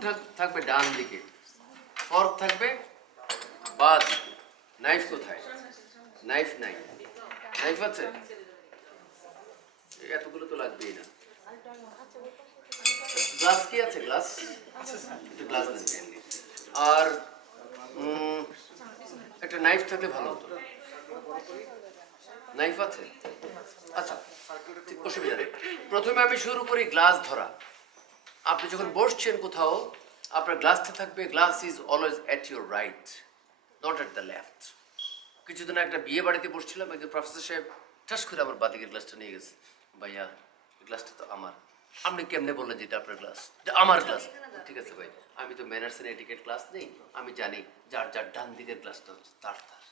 থাক- থাকবে ডান দিকে, ফর্ক থাকবে বা দিকে। নাইফ কোথায়? নাইফ নাই। নাইফ আছে? এতগুলো তো লাগবেই না। গ্লাস কি আছে? গ্লাস? একটু গ্লাস আর একটা নাইফ থাকলে ভালো হতো। নাইফ আছে? আচ্ছা অসুবিধা নেই। প্রথমে আমি শুরু করি গ্লাস ধরা। আপনি যখন বসছেন কোথাও, আপনার গ্লাসটা থাকবে glass is always at your right not at the left কিছুদিন একটা বিয়ে বাড়িতে বসছিলাম, একজন প্রফেসর সাহেব ঠাস করে আমার বাদিকের গ্লাসটা নিয়ে গেছে। ভাইয়া গ্লাসটা তো আমার। আপনি কেমনে বললেন যে এটা আপনার গ্লাস আমার গ্লাস ঠিক আছে ভাই, আমি তো ম্যানার্স এন্ড এটিকেট ক্লাস নেই, আমি জানি যার যার ডান দিকের গ্লাসটা হচ্ছে তার তার।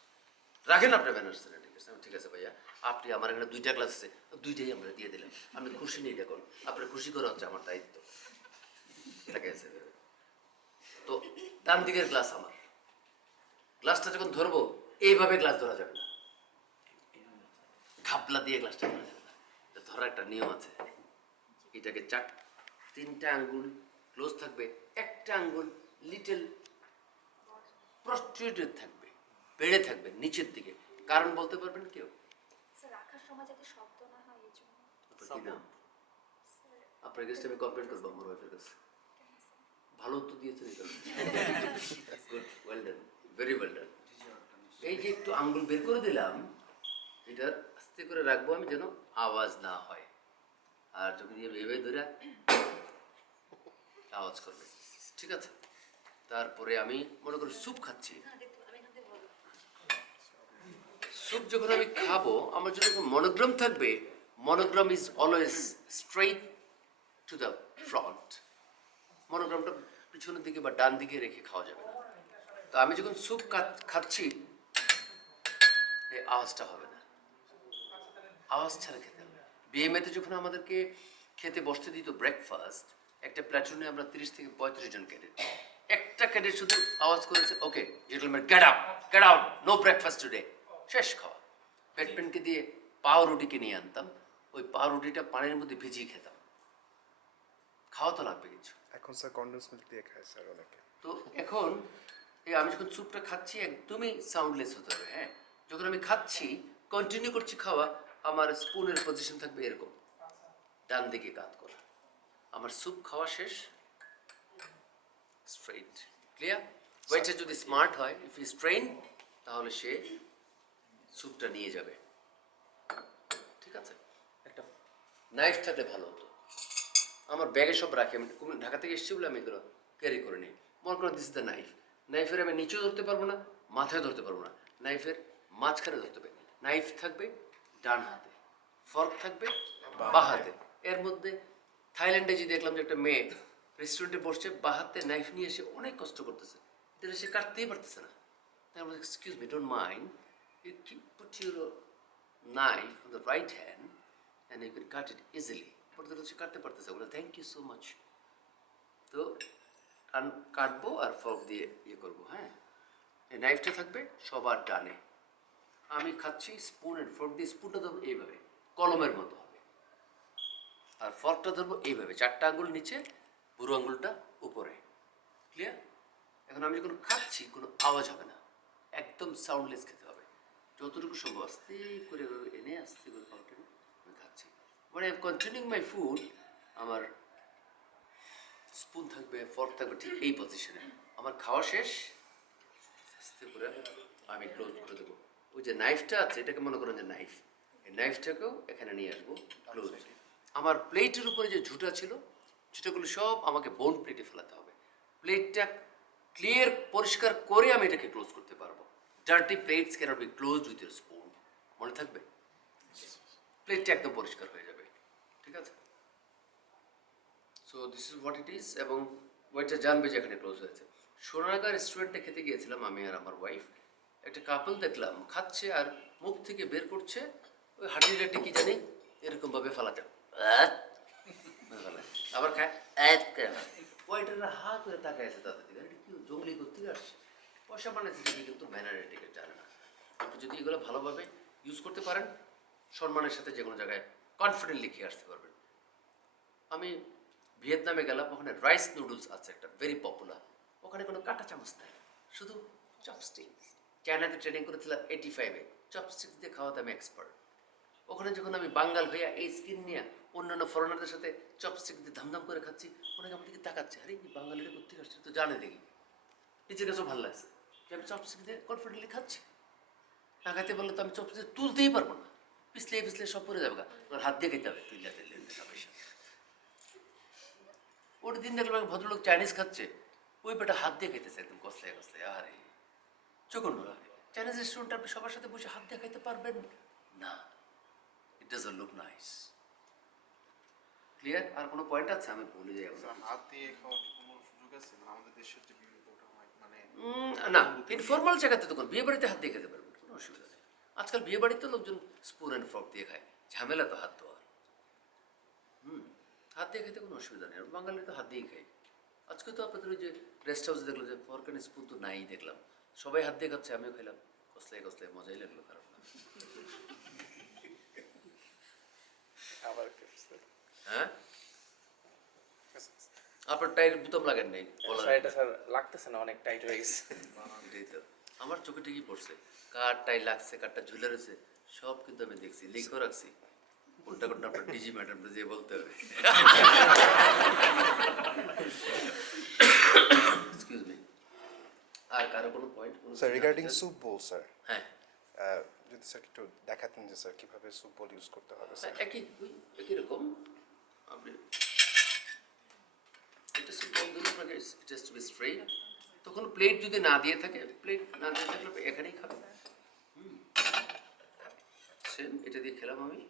রাখেন আপনার ম্যানার্স এন্ড এটিকেট ঠিক আছে ভাইয়া, আপনি আমার এখানে দুইটা ক্লাস আছে, দুইটাই আমরা দিয়ে দিলাম। আপনি খুশি নেই দেখুন, আপনার খুশি করা হচ্ছে আমার দায়িত্ব। তো ডান দিকের গ্লাস আমার। গ্লাসটা যখন ধরবো এইভাবে গ্লাস ধরা যাবে না। ঘাপলা দিয়ে গ্লাসটা ধরা যাবে না। ধরার একটা নিয়ম আছে। এটাকে চার তিনটা আঙ্গুল ক্লোজ থাকবে একটা আঙ্গুল লিটল প্রস্ট্রেটেড থাকবে বেড়ে থাকবে নিচের দিকে। কারণ বলতে পারবেন কেউ? আপনার কাছে আমি কমপ্লেন করব আমার ওয়াইফের কাছে। ভালো উত্তর দিয়েছেন good well done very well done এই যে একটু আঙ্গুল বের করে দিলাম এটা আস্তে করে রাখব আমি যেন আওয়াজ না হয়। আর যখন দিয়ে ভেবে ধরে আওয়াজ করবে। ঠিক আছে? তারপরে আমি মনে করি স্যুপ খাচ্ছি। স্যুপ যখন আমি খাব আমার জন্য মনোগ্রাম থাকবে। Monogram is always straight to the front মনোগ্রামটা পিছনের দিকে বা ডান দিকে রেখে খাওয়া যাবে না। তো আমি যখন স্যুপ খাচ্ছি, এই আওয়াজটা হবে না। আওয়াজ ছাড়া খেতে হবে বিএমএতে যখন আমাদেরকে খেতে বসতে দিত ব্রেকফাস্ট একটা প্ল্যাটুনে আমরা তিরিশ থেকে পঁয়ত্রিশ জন ক্যাডেট একটা ক্যাডেট শুধু আওয়াজ করেছে okay gentleman get up out no breakfast today শেষ খাওয়া। ব্যাটম্যানকে দিয়ে পাও রুটিকে নিয়ে আনতাম। ওই পাও রুটিটা পানির মধ্যে ভিজিয়ে খেতাম। খাওয়া তো লাগবে কিছু। এখন স্যার কন্ডেন্স মিল্ক দিয়ে খায় স্যার অনেকে তো এখন এই আমি যখন স্যুপটা খাচ্ছি একদমই সাউন্ডলেস হতে হবে হ্যাঁ? যখন আমি খাচ্ছি কন্টিনিউ করছি খাওয়া আমার স্পুনের পজিশন থাকবে এরকম। ডান দিকে কাত করা। আমার স্যুপ খাওয়া শেষ। স্ট্রেইট ক্লিয়ার ওয়েটার যদি স্মার্ট হয় ইফ ইজ ট্রেন তাহলে সে স্যুপটা নিয়ে যাবে। ঠিক আছে? একটা নাইফ থাকলে ভালো হতো। আমার ব্যাগে সব রাখি। আমি ঢাকা থেকে এসেছি বলে আমি এগুলো ক্যারি করে নিই মনে করেন দিস দ্য নাইফ নাইফের আমি নিচেও ধরতে পারব না মাথায় ধরতে পারব না। নাইফের মাঝখানে ধরতে হবে। নাইফ থাকবে ডান হাতে ফর্ক থাকবে বা হাতে। এর মধ্যে থাইল্যান্ডে যে দেখলাম যে একটা মেয়ে রেস্টুরেন্টে বসছে বা হাতে নাইফ নিয়ে এসে অনেক কষ্ট করতেছে। তাহলে সে কাটতেই পারতেছে না। তাই আমি excuse me don't mind you put your knife on the right hand and you can cut it easily. The সে কাটতে পারতেছে। বলে থ্যাংক ইউ সো মাচ তো কাটবো আর ফর্ক দিয়ে ইয়ে করব হ্যাঁ? এই নাইফটা থাকবে, সবার ডানে। আমি খাচ্ছি স্পুন অ্যান্ড ফর্ক দিয়ে স্পুনটা ধরবো এইভাবে, কলমের মতো হবে। আর ফর্কটা ধরবো এইভাবে, চারটা আঙুল নিচে, বুড়ো আঙ্গুলটা উপরে। ক্লিয়ার এখন আমি যখন খাচ্ছি, কোনো আওয়াজ হবে না। একদম সাউন্ডলেস খেতে হবে। যতটুকু সম্ভব আস্তে করে এনে, আস্তে করে আমি খাচ্ছি মানে কন্টিনিউ মাই ফুড আমার স্পুন থাকবে ফর্ক থাকবে ঠিক এই পজিশনে আমার খাওয়া শেষ। আস্তে করে আমি ক্লোজ করে দেবো। ওই যে নাইফটা আছে, এটাকে মনে করেন যে নাইফ এই নাইফটাকেও এখানে নিয়ে আসব ক্লোজ আমার প্লেটের উপরে যে ঝুটা ছিল, ঝুটাগুলো সব আমাকে বোন প্লেটে ফেলাতে হবে। প্লেটটা ক্লিয়ার পরিষ্কার করে আমি এটাকে ক্লোজ করতে পারব। Dirty plates cannot be close with your spoon মনে থাকবে? প্লেটটা একদম পরিষ্কার হয়ে যাবে। ঠিক আছে? So this is what it is এবং ওয়েটটা জানবে যে এখানে ক্লোজ হয়েছে। সোনাগা রেস্টুরেন্টে খেতে গিয়েছিলাম আমি আর আমার ওয়াইফ একটা কাপল দেখলাম, খাচ্ছে আর মুখ থেকে বের করছে, ওই হাঁটি লাটি কি জানি? এরকম ভাবে ফেলাতে আবার খায়। ফেলায়। হা করে তাকায় আছে তাদের দিকে। এটা কি জঙ্গলি করতে আসছে? পয়সা বানাচ্ছে ঠিকই কিন্তু ম্যানার টিকিট জানে না। আপনি যদি এগুলো ভালোভাবে ইউজ করতে পারেন, সম্মানের সাথে যে কোনো জায়গায় কনফিডেন্টলি খেয়ে আসতে পারবেন আমি ভিয়েতনামে গেলাম, ওখানে রাইস নুডলস আছে একটা ভেরি পপুলার ওখানে কোনো কাঁটা চামচ নেই, শুধু চপস্টিক চায়নাতে ট্রেনিং করেছিলাম এইটি ফাইভে চপস্টিক দিয়ে খাওয়াতে আমি এক্সপার্ট ওখানে যখন আমি বাঙ্গাল হইয়া এই স্কিন নিয়ে অন্যান্য ফরেনারদের সাথে চপস্টিক দিয়ে ধামধাম করে খাচ্ছি অনেকে আমার দিকে তাকাচ্ছে, আরে, এই বাঙালিরা কোথেকে আসছে? তো জানে দেখি। নিজের কাছেও ভালো লাগছে যে আমি চপস্টিক দিয়ে কনফিডেন্টলি খাচ্ছি। না খাইতে পারলে তো আমি চপস্টিক তুলতেই পারব না। পিছলে পিছলে সব পরে যাবে। ওর হাত দিয়ে খেতে হবে। তুইলা টাকা পয়সা ওর দিন দেখলাম ভদ্রলোক চাইনিজ খাচ্ছে। ওই বেটা হাত দিয়ে খেতেছে একদম কসলায় কসলায়। আরে চকুন লাগে। চাইনিজ রেস্টুরেন্ট আপনি সবার সাথে বসে হাত দিয়ে খাইতে পারবেন? না। It does look nice clear আর কোনো পয়েন্ট আছে? আমি ভুলে যাই হাত দিয়ে খাওয়ার কোনো সুযোগ আছে? মানে আমাদের দেশের যে বিভিন্ন হয় মানে না। ইনফর্মাল জায়গাতে তখন বিয়ে বাড়িতে হাত দিয়ে খেতে পারবেন। কোনো অসুবিধা আজকাল বিয়ে বাড়িতে লোকজন স্পুন অ্যান্ড ফর্ক দিয়ে খায়। ঝামেলা তো হাত ধোয়ার। হুম হাত দিয়ে খেতে কোনো অসুবিধা নেই। আর বাঙালি তো হাত দিয়েই খাই আজকে তো আপনাদের ওই যে রেস্ট হাউসে দেখল যে ফর্ক অ্যান্ড স্পুন তো নাই দেখলাম। সবাই হাত দিয়ে খাচ্ছে আমিও খেলাম কসলাই কসলাই মজাই লাগল না। আবার হ্যাঁ? আপনার টাইয়ের বুতাম লাগেন নাই? বলা এটা স্যার লাগতেছে না অনেক টাইট হয়ে গেছে। আমার চোখে ঠিকই পড়ছে। কার টাই লাগছে কারটা ঝুলে রয়েছে সব কিন্তু আমি দেখছি লিখেও রাখছি। কোনটা কোনটা আপনার ডিজি ম্যাডাম যে বলতে হবে। এক্সকিউজ মি আর কারও কোনো point sir regarding soup bowl sir হ্যাঁ। যদি স্যার একটু দেখাতেন যে স্যার কীভাবে স্যুপ বোল ইউজ করতে হবে স্যার একই একই রকম। আপনি এটা সিম্পল দিলে আপনাকে it has to be straight তখন প্লেট যদি না দিয়ে থাকে প্লেট না দিয়ে থাকলে এখানেই খাবে। সেম এটা দিয়ে খেলাম আমি।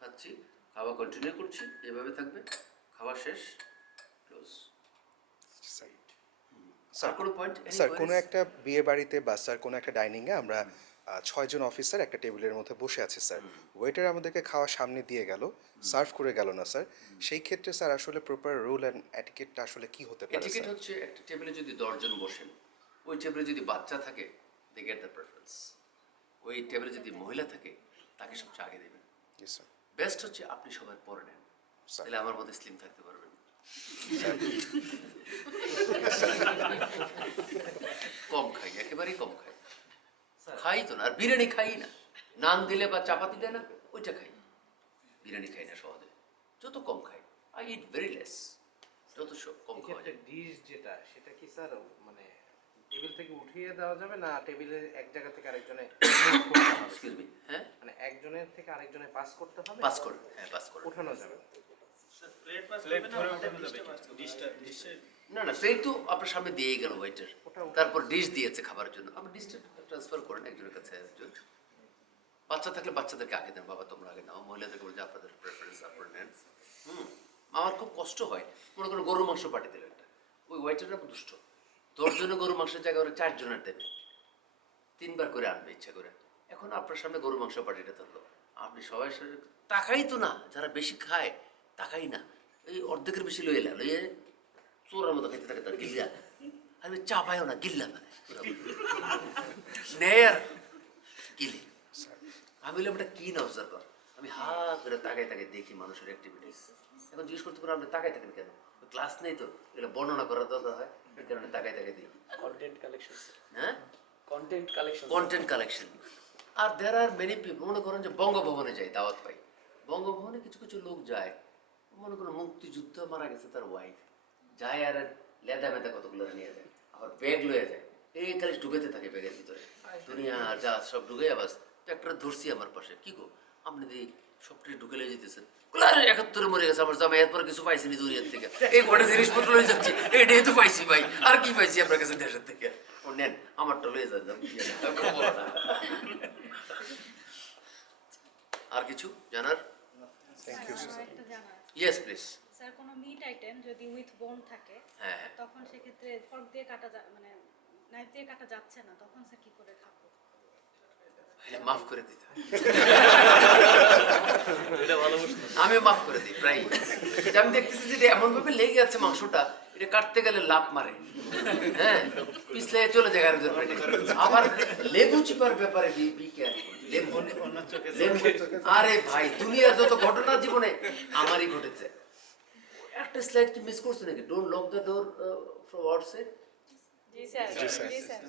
খাচ্ছি খাওয়া কন্টিনিউ করছি এভাবে থাকবে। খাওয়া শেষ ক্লোজ স্যার কোনো পয়েন্ট স্যার কোনো একটা বিয়ে বাড়িতে বা স্যার কোনো একটা ডাইনিংয়ে আমরা ছয়জন অফিসার একটা টেবিলের মধ্যে বসে আছে স্যার ওয়েটার আমাদেরকে খাওয়া সামনে দিয়ে গেল সার্ভ করে গেল না স্যার সেই ক্ষেত্রে স্যার আসলে প্রপার রুল অ্যান্ড অ্যাটিকেটটা আসলে কি হতে পারে এটিকেট হচ্ছে একটা টেবিলে যদি দশজন বসেন ওই টেবিলে যদি বাচ্চা থাকে দে গেট দ্য প্রেফারেন্স ওই টেবিলে যদি মহিলা থাকে তাকে সবচেয়ে আগে দেবেন। বেস্ট হচ্ছে আপনি সবার পরে নেন। তাহলে আমার মধ্যে স্লিম থাকতে পারবেন। কম খাই একেবারেই কম খাই। খাই তো না আর বিরিয়ানি খাই না। নান দিলে বা চাপাতি দেয় না ওইটা খাই। বিরিয়ানি খাই না সহজে। যত কম খাই আই ইট ভেরি লেস যত কম খাওয়া যায়। ডিশ যেটা সেটা কি স্যার মানে টেবিল থেকে উঠিয়ে দেওয়া যাবে না টেবিলে এক জায়গা থেকে আরেকজনে এক্সকিউজ মি হ্যাঁ? মানে একজনের থেকে আরেকজনে পাস করতে হবে? পাস করুন হ্যাঁ পাস করুন উঠানো যাবে। না না প্লেট তো আপনার সামনে দিয়েই গেল ওয়েটার তারপর ডিশ দিয়েছে খাবারের জন্য। আপনি ডিশটা ট্রান্সফার করেন একজনের কাছে একজন। বাচ্চা থাকলে বাচ্চাদেরকে আগে দেন বাবা তোমরা আগে নাও। মহিলাদেরকে বলছে আপনাদের প্রেফারেন্স আপনার নেন। হুম আমার খুব কষ্ট হয়। মনে করো গরুর মাংস পাঠিয়ে দিল একটা। ওই ওয়েটাররা দুষ্ট। দশ জনের গরুর মাংসের জায়গায় ওরা চারজনের দেবে। তিনবার করে আনবে ইচ্ছা করে। এখন আপনার সামনে গরুর মাংস পাটিটা ধরলো আপনি সবাই তাকাই তো না। যারা বেশি খায় তাকাই না। এই অর্ধেকের বেশি লইয়ে লইয়ে চোরের মতো খেতে থাকে তার গিল্লা আমি চাপায়ও না গিল্লা নেয় আর গিলে আমি বললাম এটা কি না অবজার্ভার আমি হা করে তাকাই তাকাই দেখি মানুষের অ্যাক্টিভিটিস এখন জিজ্ঞেস করতে পারো আপনি তাকাই থাকেন কেন ক্লাস নেই তো এগুলো বর্ণনা করার দরকার হয় এই কারণে তাকাই তাকাই দেখি কন্টেন্ট কালেকশন হ্যাঁ কন্টেন্ট কালেকশন কন্টেন্ট কালেকশন আর দের আর মেনি পিপল মনে করেন যে বঙ্গভবনে যাই দাওয়াত পাই বঙ্গভবনে কিছু কিছু লোক যায় মনে করুন মুক্তিযুদ্ধ মারা গেছে তার ওয়াইফ যায় আর লেদা মেদা কতগুলো নিয়ে যায়? আবার ব্যাগ লয়ে যায়। এই খালি ঢুকেতে থাকে ব্যাগের ভিতরে। দুনিয়া যা সব ঢুকে আবার একটা ধরছি আমার পাশে। কি গো? আপনি দি সবটি ঢুকে লয়ে যেতেছেন। একাত্তরে মরে গেছে আমার জামাই এরপর কিছু পাইছি নি দুনিয়ার থেকে। এই কটা জিনিসপত্র লয়ে যাচ্ছি। এইটাই তো পাইছি ভাই। আর কি পাইছি আপনার কাছে দেশের থেকে? ও নেন আমারটা লয়ে যান। আর কিছু জানার। ইয়েস প্লিজ স্যার কোনো মিট আইটেম যদি উইথ বোন থাকে হ্যাঁ। তখন সেক্ষেত্রে ফর্ক দিয়ে কাটা মানে নাইফ দিয়ে কাটা যাচ্ছে না তখন স্যার কি করে খাব? হ্যাঁ, মাফ করে দিতে আমি মাফ করে দিই প্রায় আমি দেখতেছি যে এমন ভাবে লেগে যাচ্ছে মাংসটা এটা কাটতে গেলে লাভ মারে। হ্যাঁ পিছলে চলে যায় আরেকজন আবার লেবু চিপার ব্যাপারে বি বি লেবু আরে ভাই দুনিয়ার যত ঘটনা জীবনে আমারই ঘটেছে। একটা স্লাইড কি মিস করছে নাকি don't lock the door from outside G sir জি, স্যার।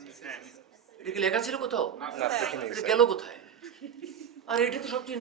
এটা কি লেখা ছিল কোথাও? না দেখিনি এটা গেল কোথায়? আর এটা তো সবচেয়ে